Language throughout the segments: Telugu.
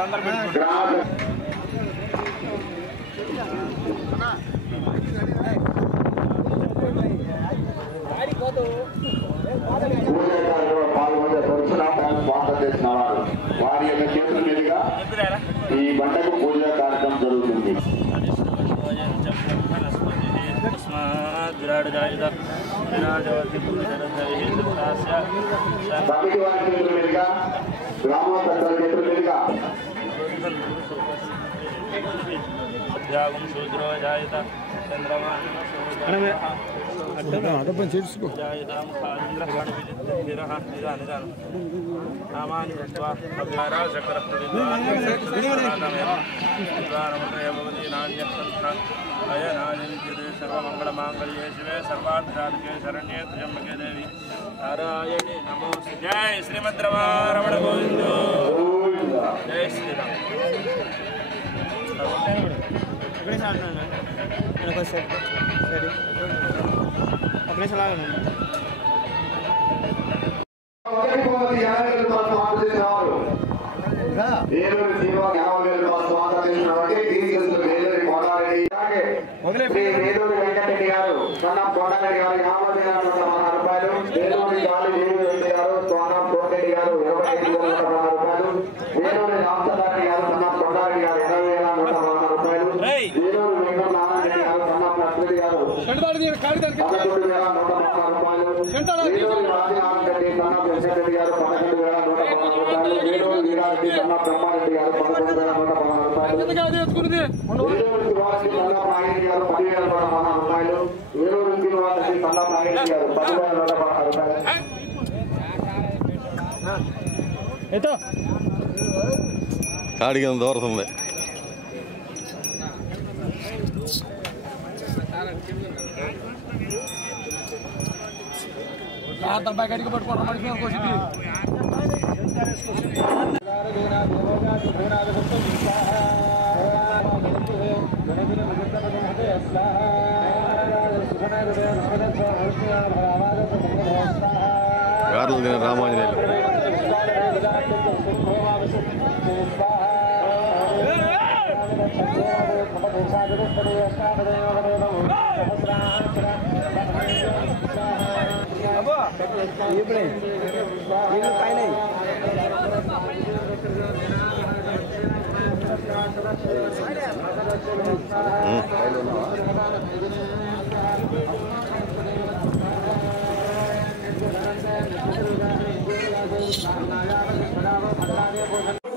పాల్గొనే పరశురామ స్వాగతం చేసిన వారు వారి యొక్క చేతుల మీదుగా ఈ బండకు పూజా కార్యక్రమం జరుగుతుంది. కమిటీ వారి చేతుల మీదుగా గ్రామోత్తరాల చేతుల మీదుగా सर्वमंगलमांगल्ये शिवे सर्वार्थसाधके शरण्ये त्र्यंबके देवी नारायणी नमोस्तुते। जय श्रीमद्रमारमण गोविंद जय श्रीराम। వేలూరి వెంకటరెడ్డి గారు సొన్నం కోటారెడ్డి గారు 50,110 రూపాయలు. వేలూరి గాలి గారు సొన్నం కోటరెడ్డి గారు 25,110 రూపాయలు. వేలూరి రామచంద్రారెడ్డి గారు సొన్నం కోటారెడ్డి గారు 20,110 రూపాయలు. వేలూరి వెంకటనారాయణ గారు సొన్నం లక్ష్మీ గారు 11,130 రూపాయలు. వేలూరి రాజనారాయణ సొన్నం వెంకటరెడ్డి గారు 11,110 రూపాయలు. వేలూరి వీరారెడ్డి సొన్నం బ్రహ్మారెడ్డి గారు 11,110 రూపాయలు. వేలూరి శివారెడ్డి సొన్నం నాగిరెడ్డి గారు 10,110 రూపాయలు. వేలూరు శ్రీనివాసరెడ్డి సొన్నం నాగిరెడ్డి గారు 10,110 రూపాయలు. కాడికి దూరుతుంది. గడికి పట్టుకోవడం పడిపోయింది. రామాంజనేయులు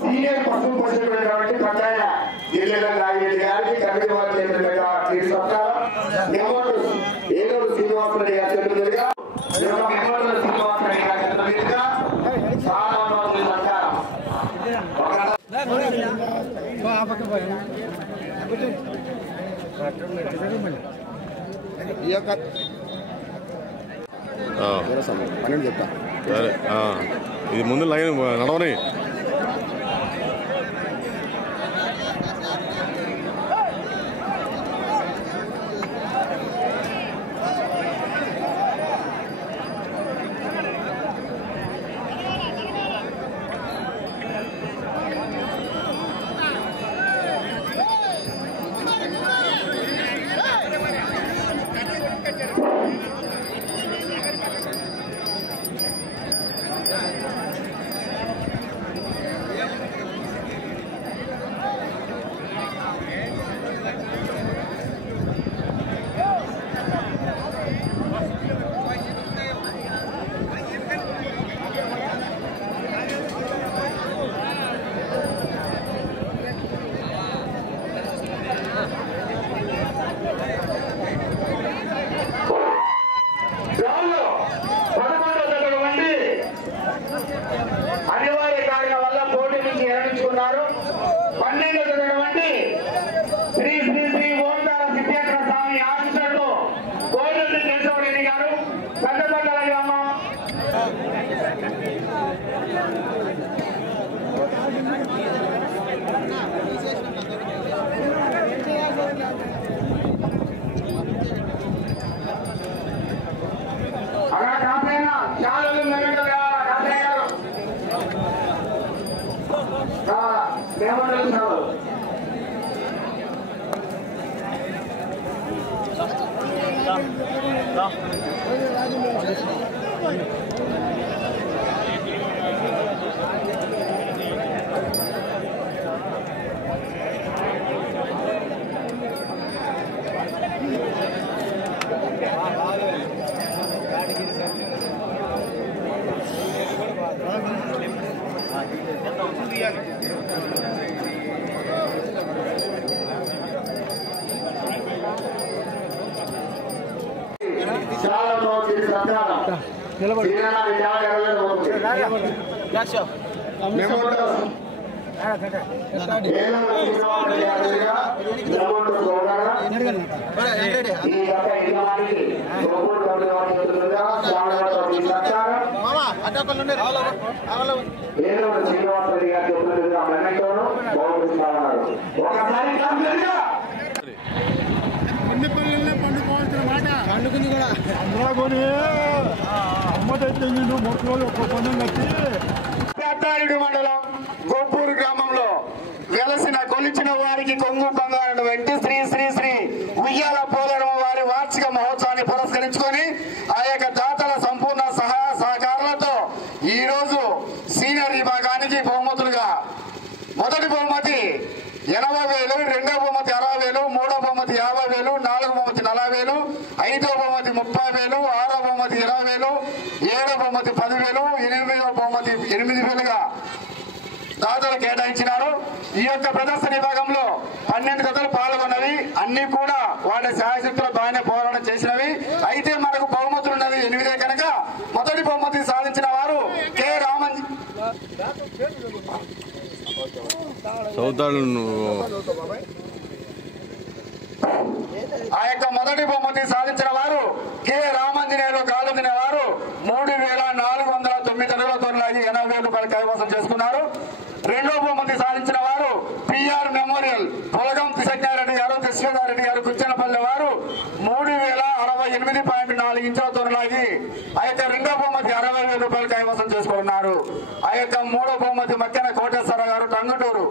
సీనియర్ పశువు పోషకులైనటువంటి పట్టాయ జిల్లా నాగిరెడ్డి గారికి కమిటీ వారి చేతుల మీదుగా ఈ సత్కారం ఏలూరు శ్రీనివాసరెడ్డి గారి చేతుల మీదుగా శ్రీనివాసరెడ్డి గారి చేతుల మీదుగా చాలా సత్కారం. చెప్తా సరే ఇది ముందు లైన్ నడవని అనివార్య కారణం వల్ల పోటీ నుంచి విరమించుకున్నారు. 12వ తరగతి శ్రీ శ్రీ శ్రీ ఓంకార సిద్ధేశ్వర స్వామి ఆశీస్సులతో కోయిలూరి కేశవరెడ్డి గారు పెద్దపల్లె గ్రామం అక్కడ కాసేన చాలా పండుకుంది కూడా అందరూ కొని అమ్మ తెచ్చిండు మొక్క ఒక్క పండుగ వచ్చి పెద్దారెడ్డి మండలం గొప్పూరు గ్రామంలో వెలసిన కొలిచిన వారికి కొంగు బంగారం వెంటి శ్రీ శ్రీ శ్రీ ఉయ్యాల పోలరమ్మ వారి వార్షిక మహోత్సవాన్ని పురస్కరించుకొని ఆ యొక్క దాతల సంపూర్ణ సహాయ సహకారాలతో ఈ రోజు సీనియర్ విభాగానికి బహుమతులుగా మొదటి బహుమతి 80,000, రెండవ బహుమతి 60,000, మూడవ బహుమతి 50,000, నాలుగవ బహుమతి 40,000, ఐదవ బహుమతి 30,000, ఆరవ బహుమతి 20,000, ఏడవ బహుమతి 10,000, ఎనిమిదవ బహుమతి 8,000గా దాతలు కేటాయించినారు. ఈ యొక్క ప్రదర్శన విభాగంలో 12 జతలు పాల్గొన్నవి. అన్ని కూడా వాటి శాయశక్తులు బాగానే పోరాటం చేసినవి. అయితే మనకు బహుమతులు ఉన్నది 8 కనుక మొదటి బహుమతి సాధించిన వారు కె రామన్ ఆ యొక్క మొదటి బహుమతి సాధించిన వారు కె రామాంజనేయులు గాలుదిన వారు 3,409 అడుగులతో 80,000 రూపాయలు కైవసం చేసుకున్నారు. రెండో బహుమతి సాధించిన వారు పిఆర్ మెమోరియల్ పొలగం కృష్ణారెడ్డి గారు, కృష్ణారెడ్డి గారు, కుచ్చనపల్లి వారు 3,068.4 ఇంచులతో లాగి ఆ యొక్క రెండో బహుమతి 60,000 రూపాయలు కైవసం చేసుకున్నారు. ఆ యొక్క మూడో బహుమతి మక్కెన కోటేశ్వర గారు టంగుటూరు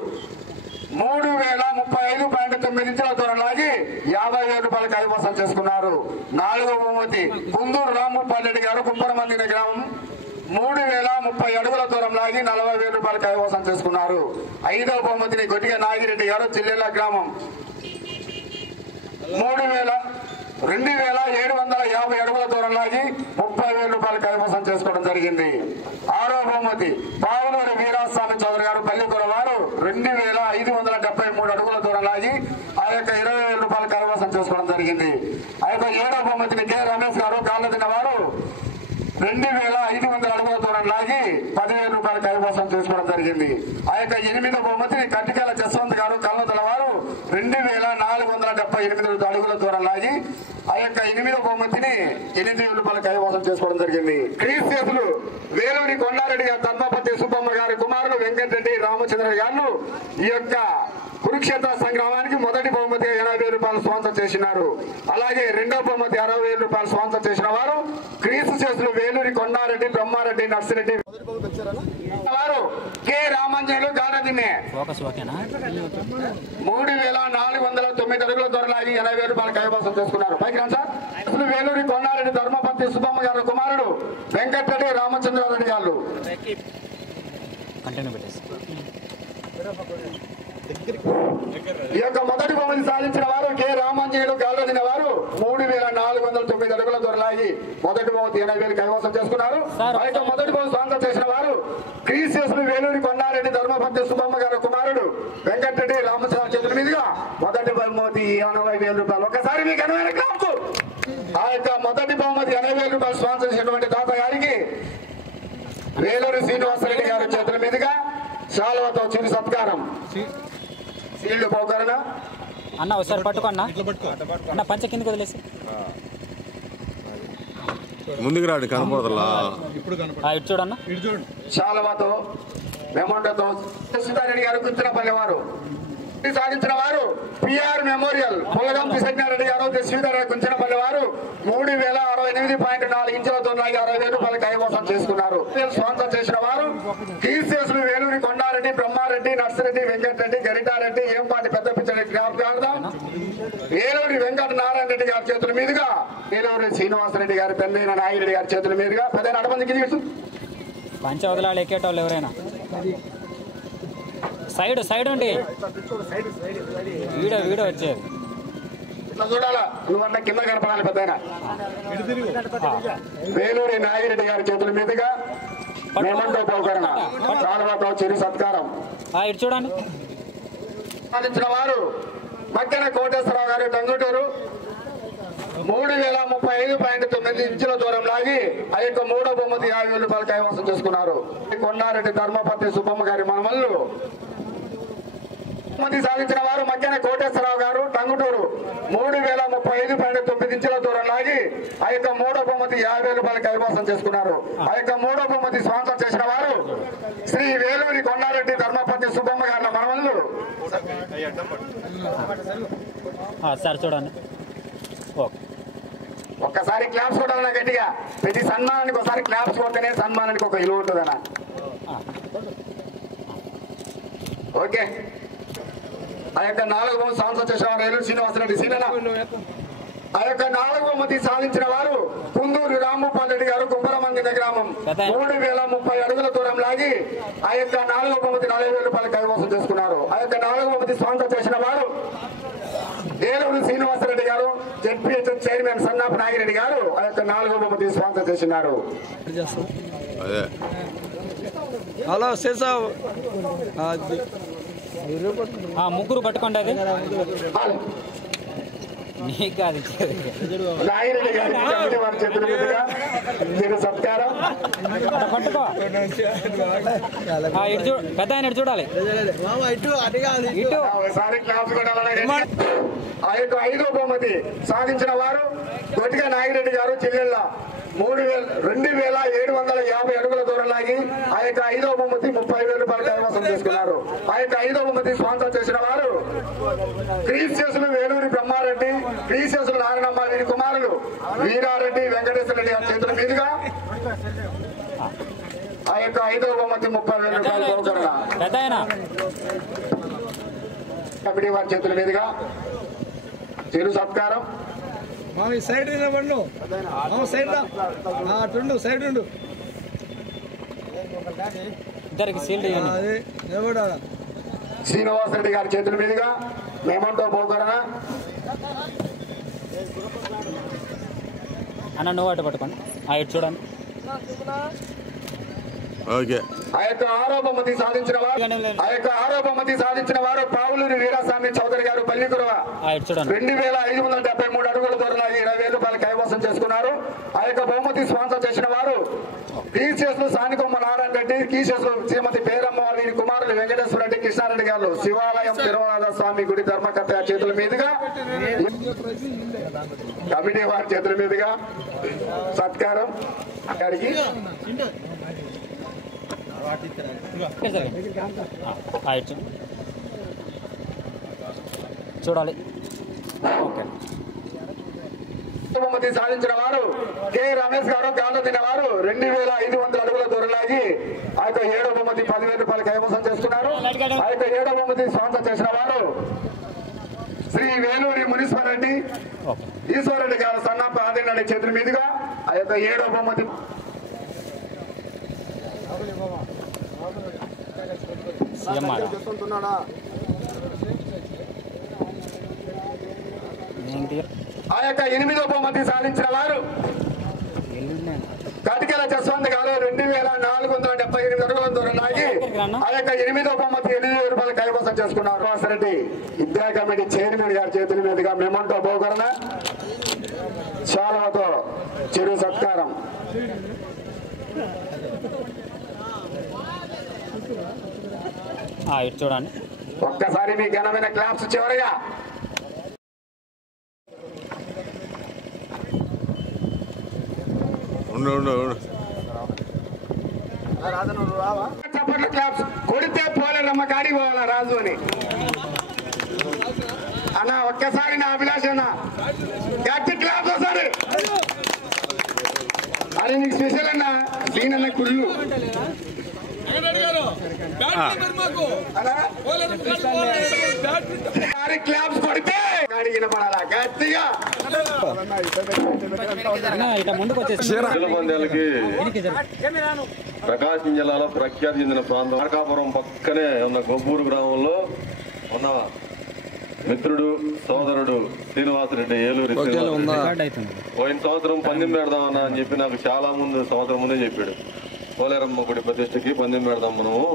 3,035.9 ఇంచులతో లాగి 50,000 రూపాయలు కైవసం చేసుకున్నారు. నాలుగో బహుమతి కుందూరు రాంభూపాల్ గారు కుంపరమందిన గ్రామం 3,030 అడుగుల దూరం లాగి 40,000 రూపాయలు కైవసం చేసుకున్నారు. ఐదవ బహుమతిని గొట్టిగా నాగిరెడ్డి గారు చిల్లెల గ్రామం 2,750 అడుగుల దూరం లాగి 30,000 రూపాయలు కైవసం చేసుకోవడం జరిగింది. ఆరో బహుమతి పావులూరి వీరాస్వామి చౌదరి గారు పల్లికూర వారు 2,573 అడుగుల దూరం లాగి ఆ యొక్క 20,000 రూపాయలు కైవసం చేసుకోవడం జరిగింది. ఆ యొక్క ఏడో బహుమతిని కె రమేష్ గారు కాళ్ళదిన వారు 2,500 అడుగుల దూరం లాగి 10,000 రూపాయలు కైవసం చేసుకోవడం జరిగింది. ఆ యొక్క ఎనిమిదో బహుమతిని కట్టికల జస్వంత్ గారు కల్నతల వారు 2,478 అడుగుల దూరం లాగి ఆ యొక్క ఎనిమిదో బహుమతిని 8,000 రూపాయలు కైవసం చేసుకోవడం జరిగింది. క్రీస్తులు వేలూరి కొండారెడ్డి గారు, ధర్మపతి సుబ్బమ్మ గారి కుమారులు వెంకటరెడ్డి రామచంద్ర గారు ఈ యొక్క కురుక్షేత్ర సంగ్రామానికి మొదటి బహుమతి 80,000 రూపాయలు స్పాన్సర్ చేసినారు. అలాగే రెండో బహుమతి 60,000 రూపాయలు స్పాన్సర్ చేసిన వారు క్రీస్తు చేసులు వేలూరి కొండారెడ్డి, బ్రహ్మారెడ్డి, నర్సిరెడ్డి వారు కె రామాంజనేయులు గానదిన్నే 3,409 అడుగుల దూరం లాగి 80,000 రూపాయలు కైవసం చేసుకున్నారు. పైకి రండి సార్. వేలూరి కొండారెడ్డి, ధర్మపతి సుబ్బమ్మ గారి కుమారుడు వెంకటరెడ్డి రామచంద్రారెడ్డి గారు ఈ యొక్క మొదటి బహుమతి సాధించిన వారు కె రామాంజనేయులు గాలదిన వారు 3,409 అడుగుల దూరం లాగి మొదటి బహుమతి 80,000 కైవసం చేసుకున్నారు. ఆ యొక్క మొదటి బహుమతి స్వాగతం చేసిన వారు క్రీస్తులు వేలూరి కొండారెడ్డి, ధర్మపతి సుబ్బమ్మ గారి కుమారుడు వెంకటరెడ్డి రామచంద్ర చేతుల మీదుగా మొదటి బహుమతి 80,000 రూపాయలు. ఒకసారి మీకు అనువైన కాపు ఆ యొక్క మొదటి బహుమతి 80,000 రూపాయలు స్పాన్సర్ చేసినటువంటి తాత గారికి వేలూరి శ్రీనివాసరెడ్డి గారి చేతుల మీదుగా శాలువతో చిరు సత్కారం సీల్డ్ పోకరణ అన్న ఒకసారి పట్టుకో అన్న అన్న పంచ కిందకి వదిలేసి ముందుకు రాడు కనపడదలా ఇటు చూడన్న శాలువతో మెమోండోతో సుధారెడ్డి గారు కుర్చనపల్లి వారు సాధించిన వారు పిఆర్ మెమోరియల్ పొలగం కృష్ణారెడ్డి గారు, శ్రీధర్ కుంచనపల్లి వారు 3,068.4 ఇంచులతో 60,000 రూపాయలు కైవసం చేసుకున్నారు. స్పాన్సర్ చేసిన వారు కీర్తిశేషులు వేలూరి కొండారెడ్డి, బ్రహ్మారెడ్డి, నర్సిరెడ్డి, వెంకటరెడ్డి, గరిటారెడ్డి, ఏంపాటి పెద్ద పిచ్చరెడ్డి జ్ఞాపకం ఆడదాం. ఏలూరి వెంకట నారాయణ రెడ్డి గారి చేతుల మీదుగా ఏలూరి శ్రీనివాసరెడ్డి గారి పెన్నైన నాగిరెడ్డి గారి చేతుల మీదుగా 10 అడపందికి పంచవదలాలు ఎక్కేటోళ్ళు ఎవరైనా సైడ్ ఉండి వీడియో వచ్చేది చూడాలా. నువ్వన్న కింద కనపడాలి. పెద్దయినా వేలూరి నాగిరెడ్డి గారి చేతుల మీదుగా మేమంటూ పోకరణ కాలువతో చిరు సత్కారం ఇటు చూడండి. సాధించిన వారు మక్కెన కోటేశ్వరరావు గారు టంగుటూరు 3035.9 ఇంచుల దూరం లాగి ఆ యొక్క 3వ బహుమతి 50,000 రూపాయలు కైవసం చేసుకున్నారు. కొండారెడ్డి ధర్మపతి సుబ్బమ్మ గారి మనమల్లు బహుమతి సాధించిన వారు మక్కెన కోటేశ్వరరావు గారు టంగుటూరు 3035.9 ఇంచుల దూరం లాగి ఆ యొక్క 3వ బహుమతి 50,000 రూపాయలు కైవసం చేసుకున్నారు. ఆ యొక్క 3వ బహుమతి స్పాన్సర్ చేసిన వారు శ్రీ వేలూరి కొండారెడ్డి ధర్మపతి సుబ్బమ్మ గారి మనమల్లు. సార్ చూడండి. ఒక్కసారి క్లాప్స్ కొట్టాలన్నా గట్టిగా. ప్రతి సన్మానానికి ఒకసారి క్లాప్స్ కొడితేనే సన్మానానికి ఒక విలువ ఉంటుందన్నా. ఓకే. ఆ యొక్క 4వ బహుమతి స్పాన్సర్ చేసిన వారు ఏలూరు శ్రీనివాసరెడ్డి సీనన్న. ఆ యొక్క 4వ బహుమతి సాధించిన వారు కుందూరు రాంభూపాలరెడ్డి గారు కుప్పరమందిన గ్రామం 3030 అడుగుల దూరం లాగి ఆ యొక్క 4వ బహుమతి 40,000 రూపాయలు కైవసం చేసుకున్నారు. ఆ యొక్క 4వ బహుమతి స్పాన్సర్ చేసిన వారు ఏలూరు శ్రీనివాసరెడ్డి గారు జెడ్పీహెచ్ చైర్మన్ సన్నాపు నాగిరెడ్డి గారు ఆ యొక్క 4వ బహుమతి స్పాన్సర్ చేసినారు. హలో శేషావ్ ముగ్గురు పట్టుకోండి. అది నీకు కాదు నాగిరెడ్డి గారి కమిటీ వారి చేతుల మీదుగా మీరు సత్కారం పట్టుకో. పెద్ద ఆయన చూడాలి. ఇటు ఒకసారి క్లాప్స్ కొట్టాలన్నా. ఆ యొక్క 5వ బహుమతి సాధించిన వారు గొట్టిగా నాగిరెడ్డి గారు జిల్లెళ్ళ 2,750 అడుగుల దూరం లాగి ఆ యొక్క 5వ బహుమతి 30,000 రూపాయలు కైవసం చేసుకున్నారు. ఆ యొక్క 5వ బహుమతి స్పాన్సర్ చేసిన వారు క్రీస్టేసులు వేలూరి బ్రహ్మారెడ్డి, క్రీస్టేసులు నారాయణమ్మ వీరి కుమారులు వీరారెడ్డి, వెంకటేశ్వర రెడ్డి గారి చేతుల మీదుగా ఆ యొక్క 5వ బహుమతి 30,000 రూపాయలు పోకరణ కమిటీ వారి చేతుల మీదుగా చిరు సత్కారం. సైడ్ సైడ్ ఇద్దరికి సీల్డ్ శ్రీనివాసరెడ్డి గారి చేతుల మీదుగా మేమంటూ పోకరణ. అన్న నువ్వు అటు పట్టుకోండి. ఇటు చూడండి. ఆ యొక్క 6వ బహుమతి సాధించిన వారు పావులూరి వీరాస్వామి చౌదరి గారు పల్లికురవ 2,573 అడుగుల దూరం 20,000 రూపాయలు కైవసం చేసుకున్నారు. ఆ యొక్క బహుమతి స్పాన్సర్ చేసిన వారు కీసేసులు సానికొమ్మ నారాయణ రెడ్డి, కీసేసులు శ్రీమతి పేరమ్మ వీరి కుమారులు వెంకటేశ్వర రెడ్డి, కృష్ణారెడ్డి గారు శివాలయం తిరుమల స్వామి గుడి ధర్మకర్త చేతుల మీదుగా కమిటీ వారి చేతుల మీదుగా సత్కారం అక్కడికి చూడాలి. బహుమతి సాధించిన వారు కె రమేష్ గారు గాల్లో తినేవారు 2,500 అడుగుల దూరం లాగి ఆ యొక్క 7వ బహుమతి 10,000 రూపాయలు కైవసం చేస్తున్నారు. ఆ యొక్క 7వ బహుమతి స్పాన్సర్ చేసిన వారు శ్రీ వేలూరి మున్సిపల్ రెడ్డి ఈశ్వరరెడ్డి గారు సన్నాప ఆదిరెడ్డి చేతుల మీదుగా ఆ యొక్క 7వ బహుమతి ఆ యొక్క 8వ బహుమతి సాధించిన వారు కటికల జస్వంత్ గారు 2,478 అడుగుల దూరం లాగి ఆ యొక్క 8వ బహుమతి 8,000 రూపాయలు కైవసం చేసుకున్నారు. రెడ్డి విద్యా కమిటీ చైర్మన్ గారి చేతుల మీదుగా మేమంటూ పోకరణ శాలతో చిరు సత్కారం. ఇటు చూడండి. ఒక్కసారి మీ ఘనమైన క్లాప్స్ చివరిగా చప్పట్ల క్లాప్స్ కొడితే పోలేరమ్మ కాడికి పోవాలా రాజు అని అన్న. ఒక్కసారి నా అభిలాష అన్న గట్టి క్లాప్స్ వస్తారు. అరే నీకు స్పెషల్ అన్న సీన్ అన్న కుళ్ళు క్లాప్స్ కొడితే అడిగిన పడాలా గట్టిగా ఇట్లా ముందుకు వచ్చేసి పందాలకి ప్రకాశం జిల్లాలో ప్రఖ్యాతి చెందిన ప్రాంతం మార్కాపురం పక్కనే ఉన్న గొబ్బూరు గ్రామంలో ఉన్న మిత్రుడు సోదరుడు శ్రీనివాసరెడ్డి ఏలూరు పోయిన సంవత్సరం పందెం పెడదామన్నా అని చెప్పి నాకు చాలా ముందు సంవత్సరం ముందే చెప్పాడు. పోలేరమ్మ గుడి ప్రతిష్టకి పందెం పెడదాం మనము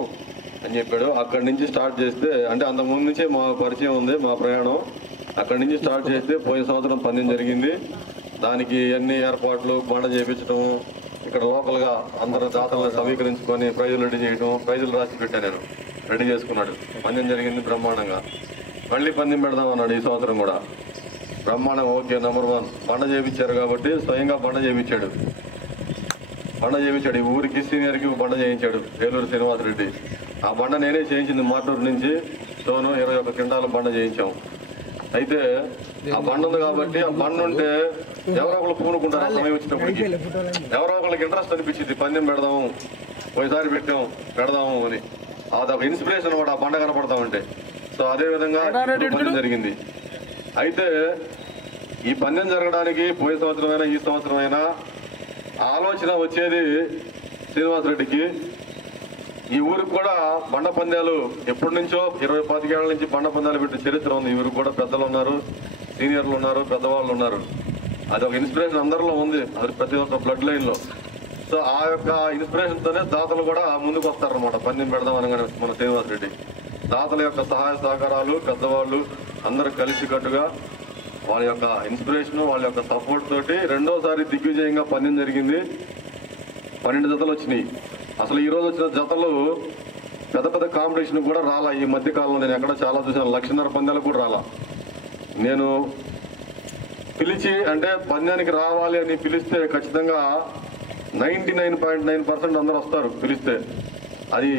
అని చెప్పాడు. అక్కడి నుంచి స్టార్ట్ చేస్తే అంటే అంతకుముందు నుంచే మా పరిచయం ఉంది, మా ప్రయాణం అక్కడి నుంచి స్టార్ట్ చేస్తే పోయిన సంవత్సరం పందెం జరిగింది. దానికి అన్ని ఏర్పాట్లు బండ చేయించడం, ఇక్కడ లోకల్గా అందరు దాతలను సమీకరించుకొని ప్రైజులు రెడీ చేయడం, ప్రైజులు రాసి పెట్టా నేను రెడీ చేసుకున్నాడు. పందెం జరిగింది బ్రహ్మాండంగా. మళ్ళీ పందెం పెడదామన్నాడు ఈ సంవత్సరం కూడా. బ్రహ్మాండం ఓకే నెంబర్ 1 బండ చేయించారు కాబట్టి స్వయంగా బండ చేయించాడు. ఈ ఊరికి సీనియర్కి బండ చేయించాడు ఏలూరు శ్రీనివాసరెడ్డి. ఆ బండ నేనే చేయించింది మాటూరు నుంచి. సోను 21 క్వింటాల బండ చేయించాం. అయితే ఆ బండ ఉంది కాబట్టి ఆ బండ ఉంటే ఎవరో ఒకళ్ళు పూనుకుంటారు. ఆ సమయం వచ్చినప్పటికి ఎవరో ఒకళ్ళకి ఇంట్రెస్ట్ అనిపించింది పందెం పెడదాము, ఒకసారి పెట్టాం పెడదాము అని. అదొక ఇన్స్పిరేషన్ కూడా ఆ బండ కనపడతా ఉంటే. సో అదే విధంగా పందెం జరిగింది. అయితే ఈ పందెం జరగడానికి పోయిన సంవత్సరమైనా ఈ సంవత్సరమైనా ఆలోచన వచ్చేది శ్రీనివాసరెడ్డికి. ఈ ఊరికి కూడా బండ పందాలు ఎప్పటి నుంచో 20-25 ఏళ్ల నుంచి బండ పందాలు పెట్టే చరిత్ర ఉంది. ఈ ఊరికి కూడా పెద్దలు ఉన్నారు, సీనియర్లు ఉన్నారు, పెద్దవాళ్ళు ఉన్నారు. అది ఒక ఇన్స్పిరేషన్ అందరిలో ఉంది, అది ప్రతి ఒక్క బ్లడ్ లైన్లో. సో ఆ యొక్క ఇన్స్పిరేషన్తోనే దాతలు కూడా ముందుకు వస్తారనమాట. పందెం పెడదాం అనగానే మన శ్రీనివాసరెడ్డి దాతల యొక్క సహాయ సహకారాలు, పెద్దవాళ్ళు అందరూ కలిసికట్టుగా వాళ్ళ యొక్క ఇన్స్పిరేషన్, వాళ్ళ యొక్క సపోర్ట్ తోటి రెండోసారి దిగ్విజయంగా పందెం జరిగింది. 12 జతలు వచ్చినాయి. అసలు ఈ రోజు వచ్చిన జతలు పెద్ద పెద్ద కాంపిటీషన్ కూడా రాలా. ఈ మధ్య కాలంలో నేను ఎక్కడ చాలా చూసాను, 1,50,000 పందాలు కూడా రాలా. నేను పిలిచి అంటే పందానికి రావాలి అని పిలిస్తే ఖచ్చితంగా 99.9% అందరూ వస్తారు పిలిస్తే. అది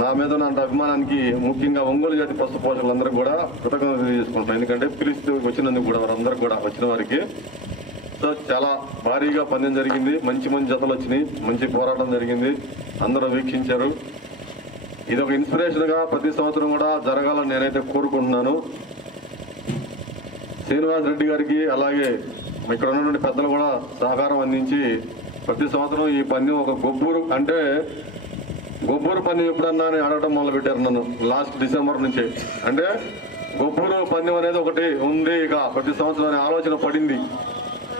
నా మీద ఉన్న అభిమానానికి ముఖ్యంగా ఒంగోలు జాతి పశు పోషకులందరూ కూడా కృతజ్ఞతలు తెలియజేసుకుంటాను. ఎందుకంటే పిలిస్తే వచ్చినందుకు కూడా వారందరూ కూడా వచ్చిన వారికి. సో చాలా భారీగా పందెం జరిగింది, మంచి జతలు వచ్చినాయి, మంచి పోరాటం జరిగింది, అందరూ వీక్షించారు. ఇది ఒక ఇన్స్పిరేషన్గా ప్రతి సంవత్సరం కూడా జరగాలని నేనైతే కోరుకుంటున్నాను. శ్రీనివాసరెడ్డి గారికి అలాగే ఇక్కడ ఉన్నటువంటి పెద్దలు కూడా సహకారం అందించి ప్రతి సంవత్సరం ఈ పందెం ఒక గొబ్బూరు అంటే గొబ్బూరు పందెం ఎప్పుడన్నా అని అడగడం మొదలుపెట్టారు నన్ను లాస్ట్ డిసెంబర్ నుంచి. అంటే గొబ్బూరు పందెం అనేది ఒకటి ఉంది ఇక ప్రతి సంవత్సరం అనే ఆలోచన పడింది.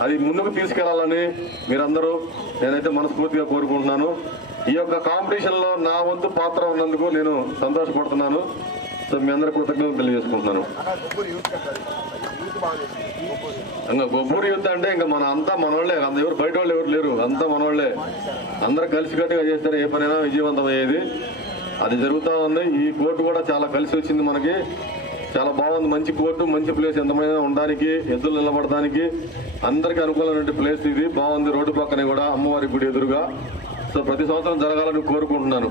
అది ముందుకు తీసుకెళ్లాలని మీరందరూ నేనైతే మనస్ఫూర్తిగా కోరుకుంటున్నాను. ఈ యొక్క కాంపిటీషన్లో నా వంతు పాత్ర ఉన్నందుకు నేను సంతోషపడుతున్నాను. సో మీ అందరికీ కృతజ్ఞతలు తెలియజేసుకుంటున్నాను. ఇంకా గొబ్బూరు యుద్ధ అంటే ఇంకా మన అంతా మనోళ్లే, ఎవరు బయట వాళ్ళు ఎవరు లేరు, అంతా మనోళ్లే. అందరూ కలిసికట్టుగా చేస్తారు ఏ పనైనా విజయవంతం అయ్యేది. అది జరుగుతూ ఉంది. ఈ కోర్టు కూడా చాలా కలిసి వచ్చింది మనకి, చాలా బాగుంది. మంచి కోర్టు, మంచి ప్లేస్, ఎంతమైనా ఉండడానికి, ఎద్దులు నిలబడడానికి అందరికీ అనుకూలమైన ప్లేస్ ఇది. బాగుంది. రోడ్డు పక్కనే కూడా అమ్మవారి గుడి ఎదురుగా. సో ప్రతి సంవత్సరం జరగాలని కోరుకుంటున్నాను.